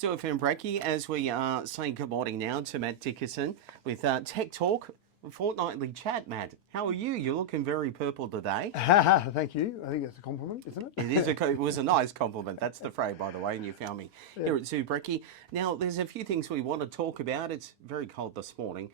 So, FM Brekkie, as we are saying good morning now to Matt Dickerson with Tech Talk, fortnightly chat. Matt, how are you? You're looking very purple today. Thank you. I think it's a compliment, isn't it? It was a nice compliment. That's the phrase, by the way, and you found me here at Zoo Brekkie. Now, there's a few things we want to talk about. It's very cold this morning.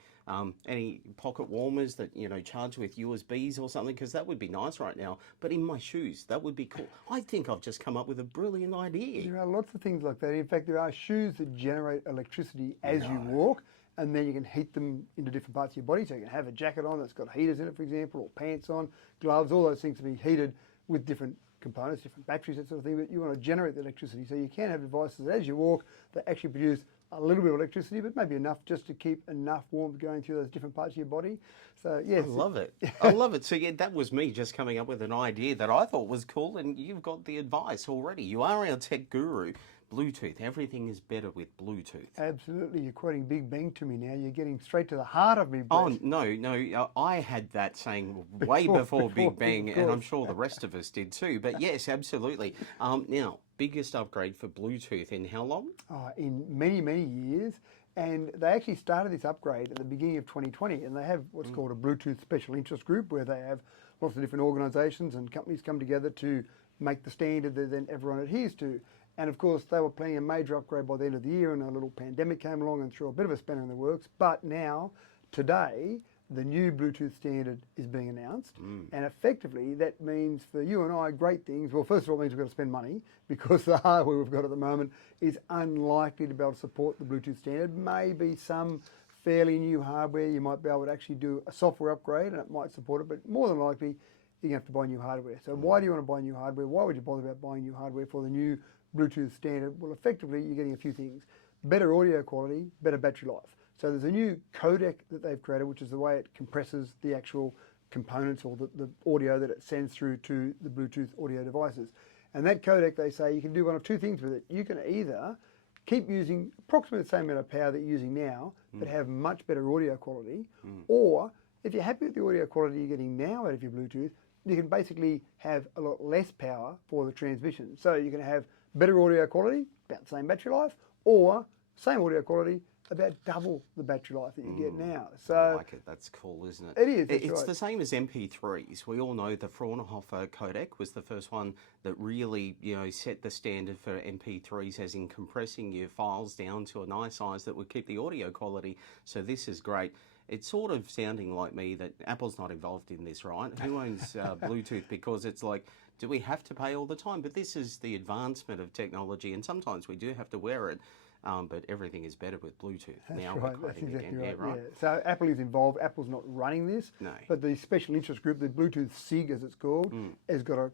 Any pocket warmers that, charge with USBs or something, because that would be nice right now. But in my shoes, that would be cool. I think I've just come up with a brilliant idea. There are lots of things like that. In fact, there are shoes that generate electricity as you walk, and then you can heat them into different parts of your body. So you can have a jacket on that's got heaters in it, for example, or pants on, gloves, all those things to be heated with different components, different batteries, that sort of thing. But you want to generate the electricity. So you can have devices that as you walk, they actually produce a little bit of electricity, but maybe enough just to keep enough warmth going through those different parts of your body. So yes, I love it. I love it. So yeah, that was me just coming up with an idea that I thought was cool, and you've got the advice already. You are our tech guru. Bluetooth. Everything is better with Bluetooth. Absolutely. You're quoting Big Bang to me now. You're getting straight to the heart of me, Brett. Oh, no. I had that saying way before Big Bang, and I'm sure the rest of us did too. But yes, absolutely. Now, biggest upgrade for Bluetooth in how long? In many, many years. And they actually started this upgrade at the beginning of 2020, and they have what's called a Bluetooth special interest group, where they have lots of different organisations and companies come together to make the standard that then everyone adheres to. And of course, they were planning a major upgrade by the end of the year, and a little pandemic came along and threw a bit of a spanner in the works. But now, today, the new Bluetooth standard is being announced. And effectively, that means for you and I, great things. Well, first of all, it means we've got to spend money, because the hardware we've got at the moment is unlikely to be able to support the Bluetooth standard. Maybe some fairly new hardware, you might be able to actually do a software upgrade, and it might support it, but more than likely, you're going to have to buy new hardware. So why do you want to buy new hardware? Why would you bother about buying new hardware for the new Bluetooth standard? Well, effectively, you're getting a few things. Better audio quality, better battery life. So there's a new codec that they've created, which is the way it compresses the actual components or the audio that it sends through to the Bluetooth audio devices. And that codec, they say, you can do one of two things with it. You can either keep using approximately the same amount of power that you're using now, but have much better audio quality, or if you're happy with the audio quality you're getting now out of your Bluetooth, you can basically have a lot less power for the transmission. So you can have better audio quality, about the same battery life, or same audio quality, about double the battery life that you get now. So I like it. That's cool, isn't it? It is. It's right. the same as MP3s. We all know the Fraunhofer codec was the first one that really, set the standard for MP3s, as in compressing your files down to a nice size that would keep the audio quality. So this is great. It's sort of sounding like me that Apple's not involved in this, right? Who owns Bluetooth? Because it's like, do we have to pay all the time? But this is the advancement of technology, and sometimes we do have to wear it. But everything is better with Bluetooth. That's now right. we're That's quoting exactly again. right. Yeah, right. Yeah. So Apple is involved. Apple's not running this, No. but the special interest group, the Bluetooth SIG as it's called, has got a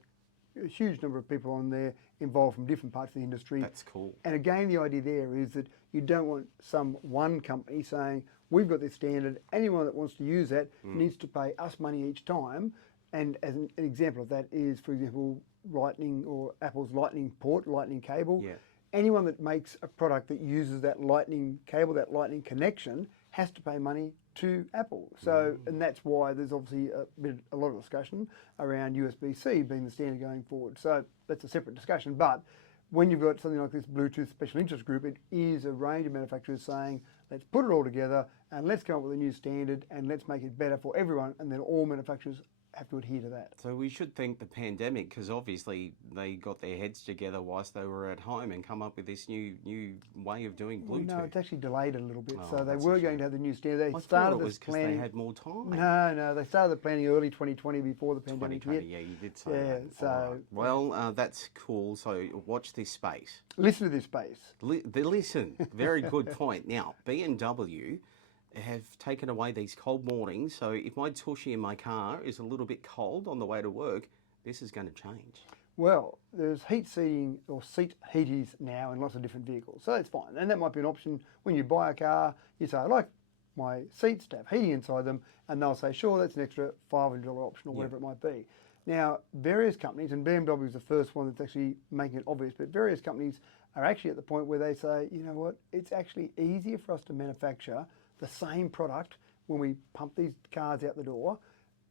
huge number of people on there involved from different parts of the industry. That's cool. And again, the idea there is that you don't want some one company saying, we've got this standard, anyone that wants to use that needs to pay us money each time. And as an example of that is, for example, Lightning or Apple's Lightning port, Lightning cable. Yeah. Anyone that makes a product that uses that Lightning cable, that Lightning connection, has to pay money to Apple. So, and that's why there's obviously a lot of discussion around USB-C being the standard going forward. So that's a separate discussion. But when you've got something like this Bluetooth special interest group, it is a range of manufacturers saying, let's put it all together and let's come up with a new standard and let's make it better for everyone. And then all manufacturers have to adhere to that. So we should thank the pandemic, because obviously they got their heads together whilst they were at home and come up with this new way of doing Bluetooth. Well, no, it's actually delayed a little bit. Oh, so they that's were a going to have the new standard. They I started thought it was this because planning. they had more time. No, they started the planning early 2020 before the pandemic 2020, hit. yeah, you did say Yeah, that. so- All right. Well, that's cool. So watch this space. Listen to this space. Listen, very good point. Now, BMW have taken away these cold mornings, so if my tushy in my car is a little bit cold on the way to work, this is going to change. Well, there's heat seating or seat heaters now in lots of different vehicles, so that's fine. And that might be an option when you buy a car. You say, I like my seats to have heating inside them, and they'll say, sure, that's an extra $500 option or whatever it might be. Now, various companies, and BMW is the first one that's actually making it obvious, but various companies are actually at the point where they say, you know what, it's actually easier for us to manufacture the same product when we pump these cars out the door,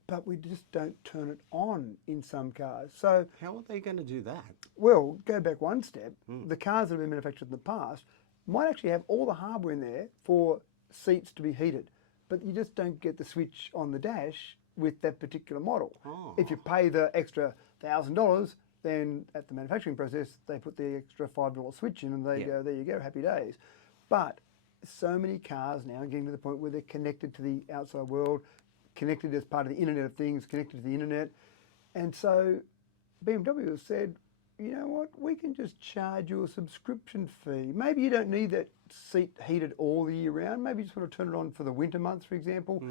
but we just don't turn it on in some cars. So How are they going to do that? well, go back one step. The cars that have been manufactured in the past might actually have all the hardware in there for seats to be heated, but you just don't get the switch on the dash with that particular model. Oh. If you pay the extra $1,000, then at the manufacturing process, they put the extra $5 switch in and they go, there you go, happy days. But so many cars now are getting to the point where they're connected to the outside world, connected as part of the Internet of Things, connected to the Internet. And so BMW has said, you know what, we can just charge you a subscription fee. Maybe you don't need that seat heated all the year round. Maybe you just want to turn it on for the winter months, for example.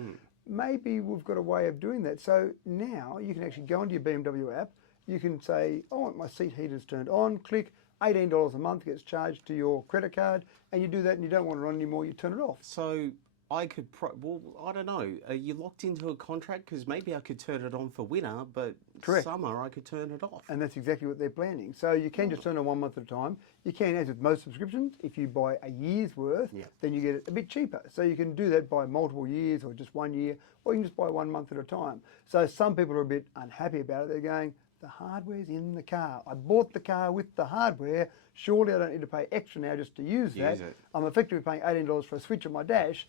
Maybe we've got a way of doing that. So now you can actually go into your BMW app. You can say, I want my seat heaters turned on, click, $18 a month gets charged to your credit card, and you do that and you don't want it on anymore, you turn it off. So I could, well, I don't know. Are you locked into a contract? Because maybe I could turn it on for winter, but Correct. summer I could turn it off. And that's exactly what they're planning. So you can just turn it on 1 month at a time. You can, as with most subscriptions, if you buy a year's worth, then you get it a bit cheaper. So you can do that by multiple years or just 1 year, or you can just buy 1 month at a time. So some people are a bit unhappy about it. They're going, the hardware's in the car. I bought the car with the hardware. Surely I don't need to pay extra now just to use that. I'm effectively paying $18 for a switch on my dash.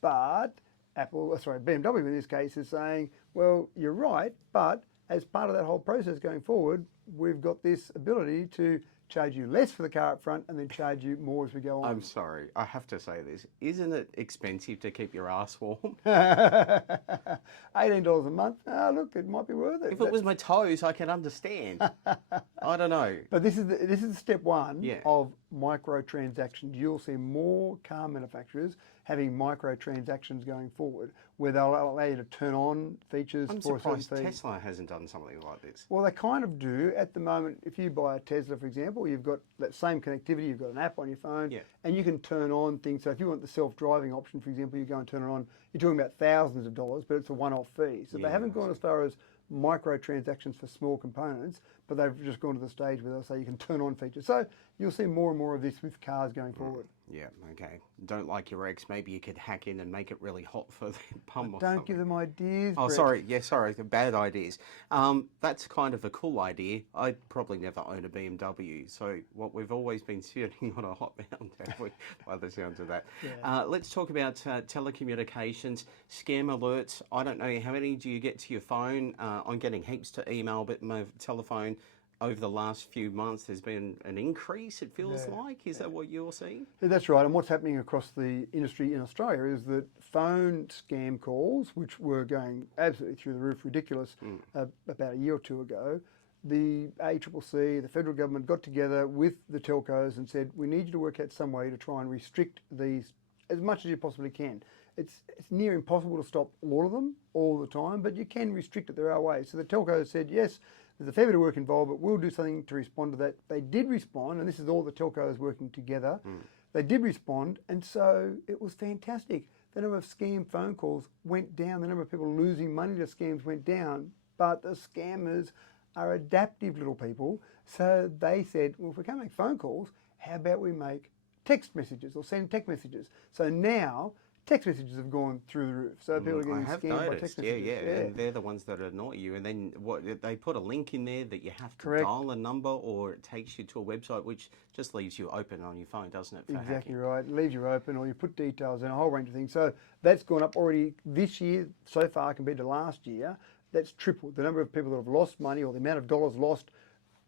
But BMW in this case is saying, well, you're right, but as part of that whole process going forward, we've got this ability to charge you less for the car up front and then charge you more as we go on. I'm sorry, I have to say this. Isn't it expensive to keep your ass warm? $18 a month? Look, it might be worth it. If it was my toes, I can understand. I don't know. But this is step one of microtransactions. You'll see more car manufacturers having microtransactions going forward, where they'll allow you to turn on features for a certain fee. Tesla hasn't done something like this. Well, they kind of do at the moment. If you buy a Tesla, for example, you've got that same connectivity. You've got an app on your phone, and you can turn on things. So if you want the self-driving option, for example, you go and turn it on. You're talking about thousands of dollars, but it's a one-off fee. So they haven't gone as far as microtransactions for small components, but they've just gone to the stage where they'll say you can turn on features. So you'll see more and more of this with cars going forward. Yeah, okay. Don't like your ex, maybe you could hack in and make it really hot for their bum or Don't something. give them ideas, Oh, Brett. sorry. Yeah, sorry. Bad ideas. That's kind of a cool idea. I'd probably never own a BMW. So what we've always been sitting on a hot mound, have we, by the sounds of that. Let's talk about telecommunications, scam alerts. I don't know, how many do you get to your phone? I'm getting heaps to email, but my telephone over the last few months, there's been an increase, it feels like. Is that what you're seeing? Yeah, that's right. And what's happening across the industry in Australia is that phone scam calls, which were going absolutely through the roof, ridiculous, about a year or two ago, the ACCC, the federal government, got together with the telcos and said, we need you to work out some way to try and restrict these as much as you possibly can. It's near impossible to stop all of them all the time, but you can restrict it. There are ways. So the telcos said, yes, there's a fair bit of work involved, but we'll do something to respond to that. They did respond, and this is all the telcos working together. They did respond, and so it was fantastic. The number of scam phone calls went down. The number of people losing money to scams went down, but the scammers are adaptive little people. So they said, well, if we can't make phone calls, how about we make text messages or send text messages? So now text messages have gone through the roof. So people are getting scammed by text messages. Yeah, and they're the ones that annoy you. And then what they put a link in there that you have to dial a number, or it takes you to a website which just leaves you open on your phone, doesn't it? Exactly right. It leaves you open, or you put details in, a whole range of things. So that's gone up already this year so far compared to last year. That's tripled. The number of people that have lost money, or the amount of dollars lost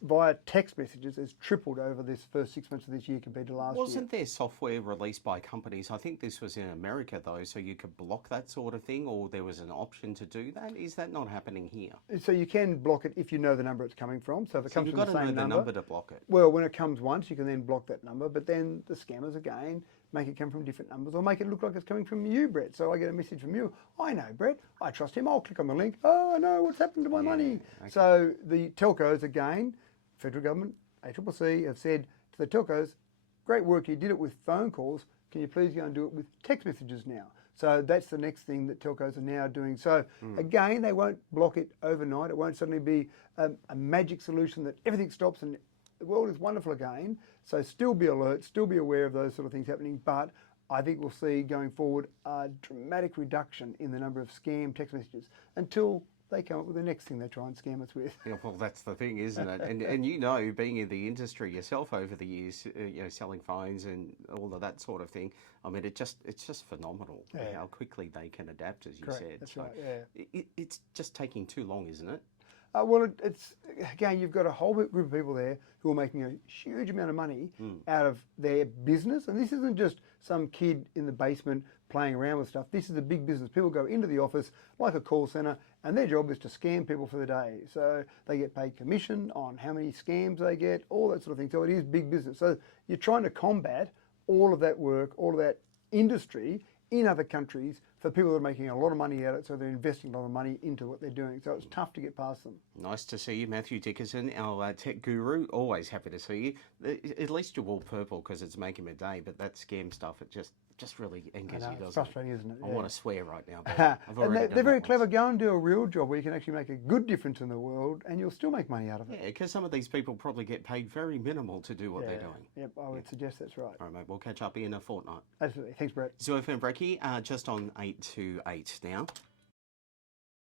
via text messages, has tripled over this first 6 months of this year compared to last year. Wasn't there software released by companies? I think this was in America though, so you could block that sort of thing, or there was an option to do that. Is that not happening here? So you can block it if you know the number it's coming from. So if it comes from the same number, you've got to know the number to block it. Well, when it comes once, you can then block that number, but then the scammers again make it come from different numbers, or make it look like it's coming from you, Brett. So I get a message from you. I know Brett. I trust him. I'll click on the link. Oh no, what's happened to my money? Okay. So the telcos again, federal government, ACCC, have said to the telcos, great work, you did it with phone calls, can you please go and do it with text messages now? So that's the next thing that telcos are now doing. So again, they won't block it overnight. It won't suddenly be a magic solution that everything stops and the world is wonderful again. So still be alert, still be aware of those sort of things happening, but I think we'll see going forward a dramatic reduction in the number of scam text messages until they come up with the next thing they try and scam us with. Yeah, well, that's the thing, isn't it? And you know, being in the industry yourself over the years, you know, selling phones and all of that sort of thing. I mean, it's just phenomenal how quickly they can adapt, as you Correct, said. that's So right, yeah. it's just taking too long, isn't it? Well, it's again, you've got a whole group of people there who are making a huge amount of money out of their business, and this isn't just some kid in the basement playing around with stuff. This is a big business. People go into the office like a call center, and their job is to scam people for the day. So they get paid commission on how many scams they get, all that sort of thing. So it is big business. So you're trying to combat all of that work, all of that industry in other countries for people that are making a lot of money out of it, so they're investing a lot of money into what they're doing. So it's tough to get past them. Nice to see you, Mathew Dickerson, our tech guru. Always happy to see you. At least you're all purple because it's making my day, but that scam stuff, it just really angers you, doesn't It's frustrating, isn't it? I Yeah. want to swear right now, but I've And already they're done very that clever. once. Go and do a real job where you can actually make a good difference in the world, and you'll still make money out of it. Yeah, because some of these people probably get paid very minimal to do what they're doing. Yep, I would suggest that's right. All right, mate, we'll catch up in a fortnight. Absolutely. Thanks, Brett. So, FM Brekkie, just on 8 to 8 now.